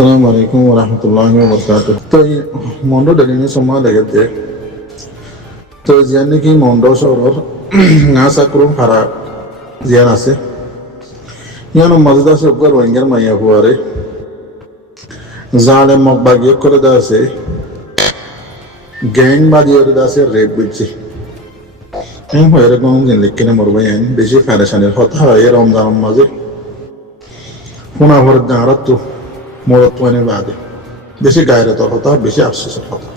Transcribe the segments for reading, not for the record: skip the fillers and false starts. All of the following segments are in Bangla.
Assalamu alaikum warahmatullahi wabarakatuh. তো এই মন্ডো ডেলিনি সময় লেগেছে তো জিয়ান নাকি মন্ডো শহর না সাকরুম খারা জিয়ান আছে ইয়ানো মজদ আছে উপর ওয়াঙ্গার মাইয়া হুয়ারে জালে মক বাগিয়ে করে দা আছে গ্যাং বাদি করে দা আছে রেপ বুঝছি এম হয়ে কোন দিন লিখনে মরবে এন বেশি ফেরেশানের কথা হয় রমজান মাঝে কোনা ভর দাঁড়াত তো মরত ওয়ানে বাদে বেশি গায়রত কথা বেশি আফসোসের কথা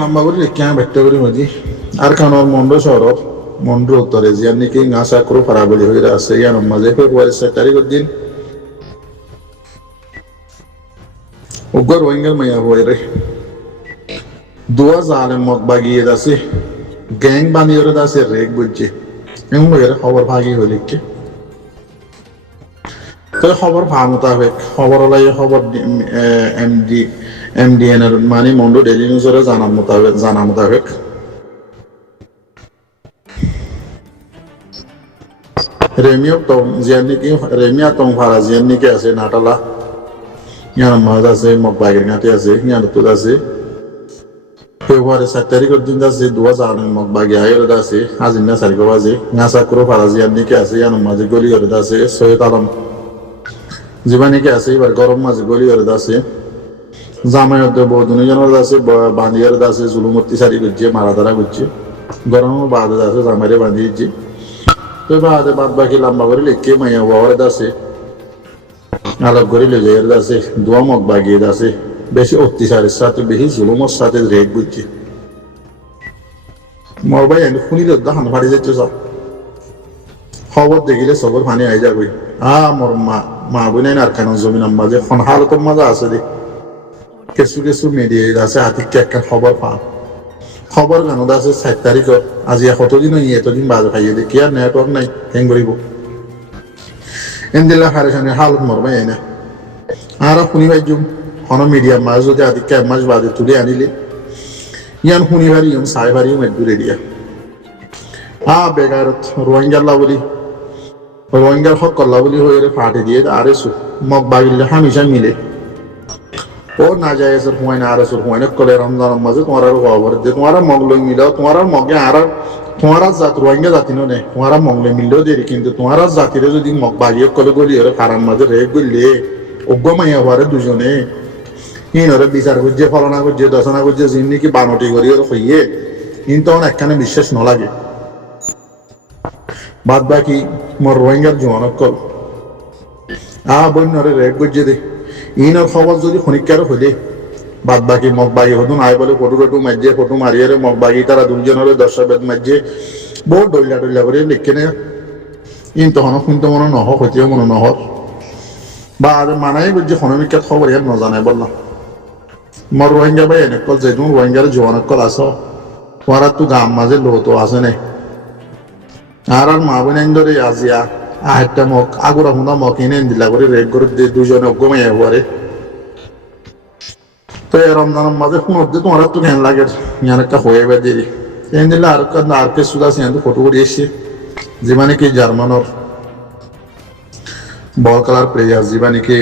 লম্বা করে লিখে ব্যক্ত করি মজি আর কারণ মন্ডো শহর মন্ডো উত্তরে জিয়ান নাকি গাছা করে ফারাবলি হয়ে আছে ইয়ার মাঝে ফেব্রুয়ারি 7 তারিখের দিন উগ্র ওয়াঙ্গার মাইয়া হয়ে রে দুয়া জালে মত বাগিয়ে দাসে গ্যাং বানিয়ে দাসে রেক বুঝছে এমন হয়ে খবর ভাগি হয়ে লিখছে তো খবর ভা মোতাবেক খবর লাই খবর এমডিএন এর মানে মন্ডো ডেইলি নিউজের জানা মোতাবেক রেমিয়া টং ভাড়া জিয়ান নাকি আছে নাটালা ইয়ার মাঝ আছে মগ বাগের গাঁতে আছে ইয়ার তো আছে ফেব্রুয়ারি 7 তারিখের দিন আছে দুয়া জানে মগ বাগে আয়ের আছে আজিন না সারিগো বাজে নাসা করে ভাড়া জিয়ান নাকি আছে ইয়ার মাঝে গলি করে আছে সৈয়দ আলম জীবানিকে আছে এবার গরম মাঝে গলি করে আছে জামায়াত দুজনের আছে বান্দিয়ার আছে জুলুমতি সারি করছে মারাধারা করছে গরম বাদে আছে জামাইরে বাঁধিয়েছে তো বাদে বাদ বাকি লম্বা করে লিখে মাইয়া ওয়ারে আছে আলাপ করে লে যাই আছে দোয়া মগ বাগিয়ে আছে বেশি অত্যাচারের সাথে বেশি জুলুমের সাথে রেট বুঝছে মোর ভাই আমি শুনি তো দাহান ফাড়ি যাচ্ছে সব খবর দেখিলে সবর ফানি আই যাবে মোর মা বোন আর কেন জমিন মাঝে খন হালতের মাঝে আছে দে কিছু মিডিয়া আছে হাতে একটা খবর পান খবর কেন আছে 7 তারিখ আজি কতদিন এতদিন বাজে খাইয়ে দে কি আর নেটওয়ার্ক নাই হ্যাং করিব এন্দিলা হারেশানের হালত মোর ভাই না আর শুনি ভাই জুম হন মিডিয়া মাঝ যদি আদি কে মাঝ বাদে তুলে আনিলে ইয়ান শুনি ভারি ইম সাই ভারি মজদুরে দিয়া বেগারত রোহিঙ্গা বলি রোহিঙ্গার হক কল্লা বলি হয়ে ফাটে দিয়ে আরেসু মগ বাগিলে হামিশা মিলে ও না যায় এসে হুঁয়াই না আরেসুর হুঁয়াই না কলে রমজান মাঝে তোমার আর খবর যে তোমার মগ লই মিলাও তোমার মগে আর তোমার জাত রোহিঙ্গা জাতি নে তোমার মগ লই মিললেও দেরি কিন্তু তোমার জাতিরে যদি মগ বাগিয়ে কলে গলি হরে ফারান মাঝে রে গলিলে অজ্ঞ মাইয়া হওয়ারে দুজনে ইনরে বিচার করছে ফলনা করছে দশনা করছে যিনি নাকি বানটি করি ওর হইয়ে কিন্তু তখন একখানে বিশ্বাস নলাগে বাদ বাকি মোর রোহিঙ্গার জোয়ানক কল বন্যরে রেড করছে দে ইনর খবর যদি খনিকার হইলে বাদ বাকি মগ বাগি হতুন আই বলে ফটো মারছে ফটো মারিয়ে মগ বাগি তারা দুজনের 10 বেদ মারছে বহুত ডইলা করে লিখে নে ইন তখন শুনতে মনে নহ হইতেও মনে নহর বা মানাই বুঝছে খনমিকাত খবর ইয়ার নজানাই বললাম মোর রোহিঙ্গা ভাই এনে কল যেদিন রোহিঙ্গার জোয়ানক কল আস তোমার তো গাম মাঝে লোতো আছে নাই আর মা বোন ধরে আজিয়া আহেরটা মগ আগুরা হুনা মগ এনে দিলা করে রেড করে দুজনে অজ্ঞমাই হওয়ারে তো এই রমজানের মাঝে শুনোর যে তোমার তো ঘ্যান লাগে ইয়ার একটা হয়ে বে দেরি এনে দিলে আর কে সুদা সিয়ান্ত ফটো করে এসছে যে মানে কি জার্মানোর বল কালার প্লেয়ার যে মানে কি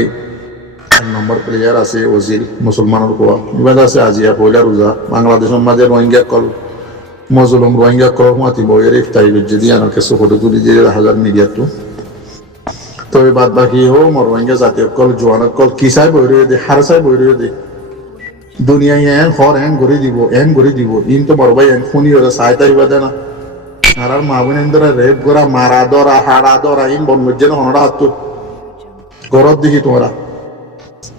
1 নম্বর প্লেয়ার আছে ওজিল মুসলমানের কোয়া এবার আছে আজিয়া পয়লা রোজা বাংলাদেশের মাঝে রোহিঙ্গা কল মজলুম রোহিঙ্গা কল মাতি বইয়ের ইফতারি যদি আমার কাছে ফটো তুলি দিয়ে হাজার মিডিয়া তো এই বাদ বাকি মোর রোহিঙ্গা জাতীয় কল জোয়ান কল কিসাই বই রয়ে দে হারসাই বই রয়ে দে দুনিয়ায় এন ঘুরে দিব ইন তো বড় ভাই ফোনি ওরা সাই তারি বাদে না আর মা বোন ধরে রেপ করা মারা ধরা হাড়া ধরা ইন বনমজ্জে না হনরা হাত গরত দেখি তোমরা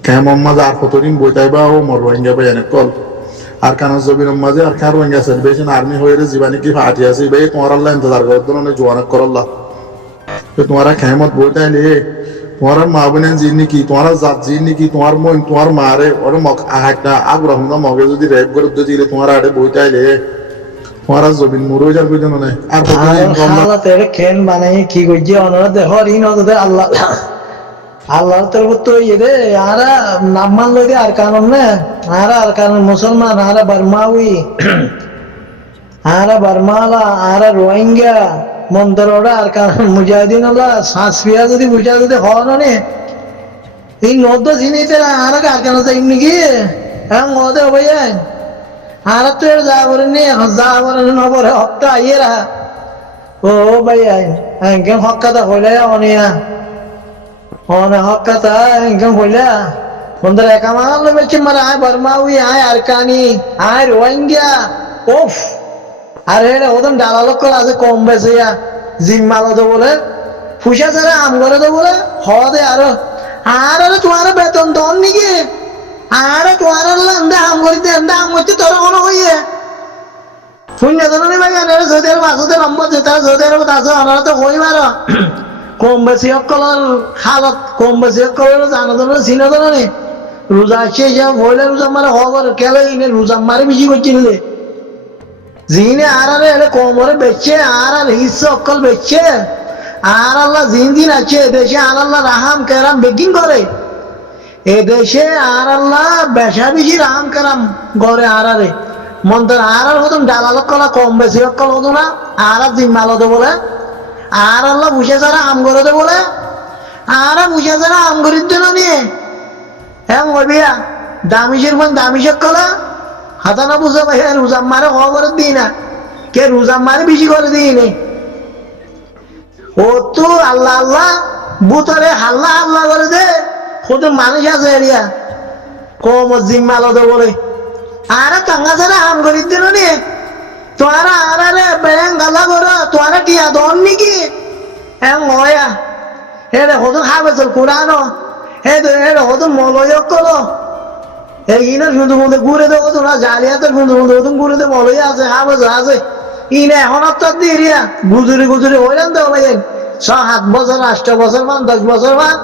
কেমন মাঝে আর কতদিন বইতাইবা মোর রোহিঙ্গা ভাই এনে কল আর কান জবির মাঝে আর কার রোহিঙ্গা সেলিব্রেশন আর্মি হয়ে জীবানি কি ফাটি আছে ভাই তোমার আল্লাহ ইন্তজার করার জন্য জোয়ানক করল্লাহ তো তোমারা খেমত বইতাইলে তোমার মা বোনের জিনি কি তোমার জাত জিনি কি তোমার মন তোমার মারে ওর মগ একটা আগ্রহ না মগে যদি রেপ করে দিলে তোমার আড়ে বইতাইলে তোমার জবিন মুরো যার বুঝনো না আর হালাতে খেন বানাই কি কইছে অনরা দেখো ঋণ ওদের আল্লাহ আল্লাহর তরফ তো ইয়ে আরা নাম মানলো দে আর কারণ না আর কারণ মুসলমান আরা বার্মাউই আরা বার্মালা আরা রোহিঙ্গা মন্তররা আর কারণ মুজাহিদিন আল্লাহ শ্বাস ফিয়া যদি বুঝা যদি হওয়া নে এই নদ্য জিনিতে আর কারখানা যাই নাকি হ্যাঁ মদে ভাই আর তো যা করে নি যা করে নবরে হপ্তা আইয়েরা ও ভাই কেন হকাতা হইলে অনিয়া অনে হকাতা কেন হইলা বন্ধুরা একা মাল বেচে মারা আয় বর্মা উই আয় আরকানি আয় রোহিঙ্গা ওফ আর হে ওদম ডালালো কল আছে কম বেশি জিম্মালো তো বলে ফুসা ছাড়া আম করে তো বলে হদে আরো আর তোমার বেতন দন নাকি আর তোমার আম করিতে আম করতে তোর কোনো হইয়ে শূন্য ধরনের ভাই সৌদি আরব আসতে নম্বর যে তারা সৌদি আরব আছে ওনারা তো হই মারো কম বেশি সকলের হালত কম বেশি সকলের জানা ধরনের চিনা ধরনের রোজা আসছে হইলে রোজা মারে হবার কেলে রোজা মারে বেশি করছি নিলে জিনে আর এলে কোমরে বেচছে আর হিস্সে অকল বেচছে আর আল্লাহ জিন দিন আছে দেশে আর আল্লাহ রাহাম কেরাম বেগিন করে এ দেশে আর আল্লাহ বেশা বেশি রাহাম কেরাম করে আরে মন্ত্র আর হতুন ডালাল কলা কম বেশি অকল হতো না আর জিম্মাল হতো বলে আর আল্লাহ বুঝে যারা আম করে দে বলে আর বুঝে যারা আম করিত না নিয়ে হ্যাঁ বলবিয়া দামিশের বোন দামিশের কলা হাতানা বুঝা ভাই রোজাম মারে হওয়া করে দিই না কে রোজাম মারে বেশি করে দিই নে ও তো আল্লাহ আল্লাহ বুতরে হাল্লা হাল্লা করে দে কত মানুষ আছে এরিয়া কম জিম্মাল দে বলে আরে টাঙ্গা ছাড়া আম করি দিল নি তোরা আরে ব্যাং গালা করো তোরা টিয়া দন নাকি হ্যাঁ ময়া হে রে হতো খাবে চল কুড়ানো হে রে হতো মলয় করো এইনা শুধু মধ্যে ঘুরে দেবো তোরা জালিয়াতের বন্ধু বন্ধু ওদের ঘুরে দেবো মলয় আছে খাবে আছে ইনে এখন আপনার দিয়ে গুজুরি গুজুরি হইলাম তো ভাই 6-7 বছর 8 বছর মান 10 বছর মান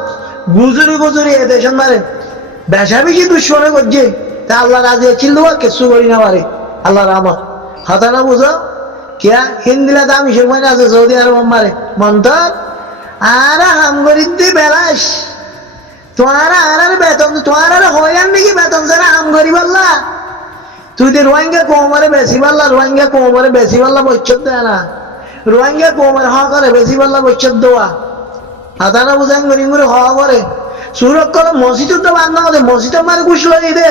গুজুরি গুজুরি এ দেশের মারে বেশা বেশি দুশ্মনে করছে তা আল্লাহ রাজি ছিল কিছু করি না পারে আল্লাহ রহমত হাতা না বুঝো কিয়া হিন্দিলা দাম হিসেব মানে আছে সৌদি আরব মারে মন্তর আর হাম করিতে বেলাস তোমার আর বেতন তোমার আর হইলাম নাকি বেতন ছাড়া হাম করি বললা তুই তো রোহিঙ্গা কোমরে বেশি পারলা রোহিঙ্গা কোমরে বেশি পারলা বচ্চর দেয় না রোহিঙ্গা কোমরে হওয়া করে বেশি পারলা বচ্চর দেওয়া হাতানা বুঝান করি করে হওয়া করে সুরক্ষা করে মসজিদ তো বান্ধব হবে মসজিদ মারে কুশল দে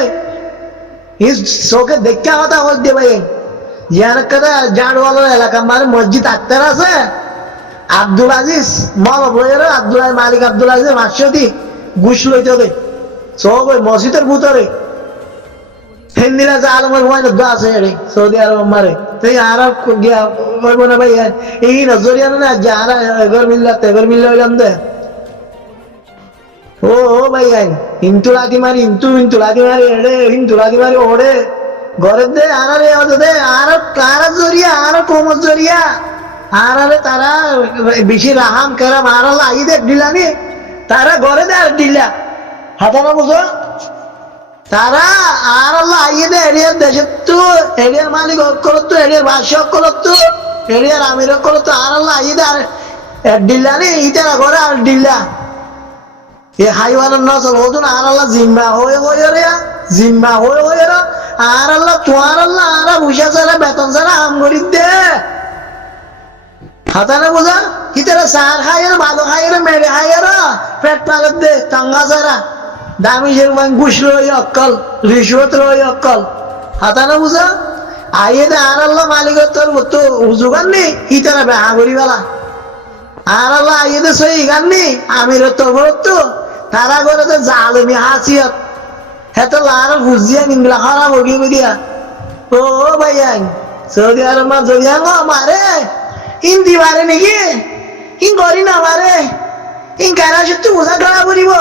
চোখে দেখতে কথা হল দে ভাই ইয়ার কথা জাড়ওয়ালার এলাকা মারে মসজিদ আক্তার আছে আব্দুল আজিজ মল বইয়ের আব্দুল মালিক আব্দুল আজিজ মাসি ঘুষ লইতে হবে সব ওই মসজিদের ভিতরে হিন্দিরা যে আলমের ওয়াইন আছে রে সৌদি আরব মারে তুই আর গিয়া কইব না ভাই এই নজরিয়া না যারা এগর মিল্লা হইলাম দে ও ভাই হিন্দু লাঠি মারি হিন্দু লাঠি মারি এড়ে হিন্দু লাঠি মারি ওড়ে ঘরের দে আর রে দে আর কারা জরিয়া আর কোমর জরিয়া আর তারা বেশি রাহাম কেরাম আর আই দে দিলানি তারা ঘরে দে আর দিলা হাতানা বুঝো তারা আর আল্লাহ আইয়ে দে এরিয়ার দেশের তো এরিয়ার মালিক করতো এরিয়ার বাদশাহ করতো এরিয়ার আমির করতো আর আল্লাহ আইয়ে দে আর ডিল্লা নি ইতারা ঘরে আর ডিল্লা এ হাইওয়ানের নজর হতো না আর আল্লাহ জিম্মা হয়ে রে জিম্মা হয়ে রে আর আল্লাহ তোমার আল্লাহ আর বুঝা ছাড়া বেতন ছাড়া আম করি দে হাতানা বোঝা ইতারা সার খাইয়ের ভালো খাইয়ের মেরে খাইয়ের পেট পালত দে টাঙ্গা ছাড়া দামি যেরকম ঘুষ রই অক্কল রিশ্বত রই অক্কল হাতানা বুঝা আইয়ে দে আর আল্লাহ মালিক তোর তো উজুগান নি ইতারা বেহা করিবেলা আর আল্লাহ আইয়ে দে সই গান নি আমির তো তারা করে তো জালমি হাসিয়ত হেত লার বুঝিয়া নিংলা খারাপ হয়ে দিয়া ও ভাই সৌদি আরব মা যদি মারে হিন্দি মারে নাকি ইন করি না মারে ইন গ্যারাজের তো বোঝা খারাপ করিব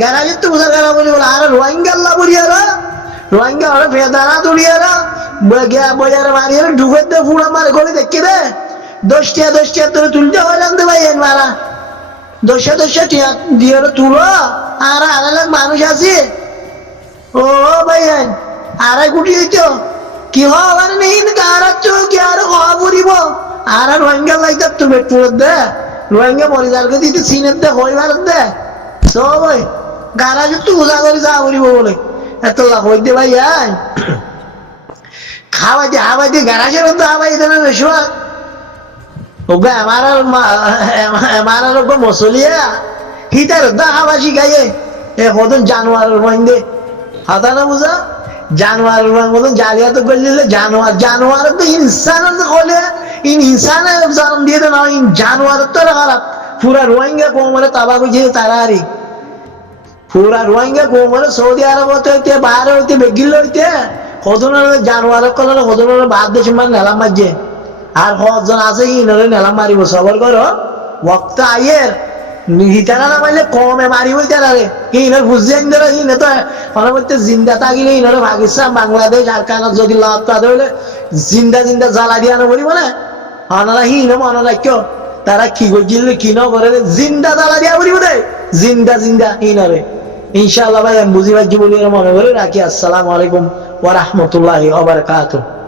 গ্যারাজের তো বোঝা খারাপ করিব আর রোহিঙ্গা আল্লাহ বলিয়ার রোহিঙ্গা আর ফেদারা তুলিয়ার বজার মারিয়ার ঢুকে দে ফুড়া মারে করে দেখে দে 10 তোর তুলতে হইলাম দে ভাই মারা 10 টিয়া দিয়ে তুলো আর আড়াই মানুষ আছে ও ভাই আড়াই কোটি হইতো কি হওয়ার নেই কারাচ্ছ কি আর হওয়া পড়িব আর রোহিঙ্গা লাইতে তুমি তুলত দে রোহিঙ্গা পরিবারকে দিতে সিনের দে হইবার দে সব ওই গারা যুক্ত উজা করে যা বলিব বলে এত লাভ হইতে ভাই খাওয়াইতে হাওয়াইতে গারাজের মধ্যে হাওয়াইতে না রেশোয়া ওকে আমার মসলিয়া হিতার দা হাওয়া শিখাইয়ে এ কত জানোয়ারের মধ্যে হাতা না বুঝা জানোয়ারের মতন জালিয়াত করলে জানোয়ার তো ইনসান হলে ইনসানের জন্ম দিয়ে না জানোয়ার তো খারাপ পুরা রোহিঙ্গা কোমরে তাবা বুঝে তারা আরি পুরা রোহিঙ্গা কোমরে সৌদি আরব হইতে বাইরে হইতে বেগিল হইতে কজন জানোয়ার কলে কজন বাদ দেশে মানে নেলাম মারছে আর কজন আছে ইনরে নেলাম মারিব সবর করো ওক্ত আইয়ের হিতারা না মারলে কমে মারিব তারা রে ইনর বুঝছে ইনরা ইনে তো অনবরত জিন্দা থাকিলে ইনরে পাকিস্তান বাংলাদেশ আর কানত যদি লাভ তাদের হইলে জিন্দা জিন্দা জ্বালা দিয়ে আনো বলিব না আনারা হিন মনে রাখো তারা কি করছিল কি ন করে জিন্দা জ্বালা দিয়া বলিব দে জিন্দা জিন্দা ইনরে ইনশাআল্লাহ ভাই আমি বুঝি পাচ্ছি বলি মনে করে রাখি। আসসালামু আলাইকুম ওয়া রাহমাতুল্লাহি ওয়া বারাকাতুহু।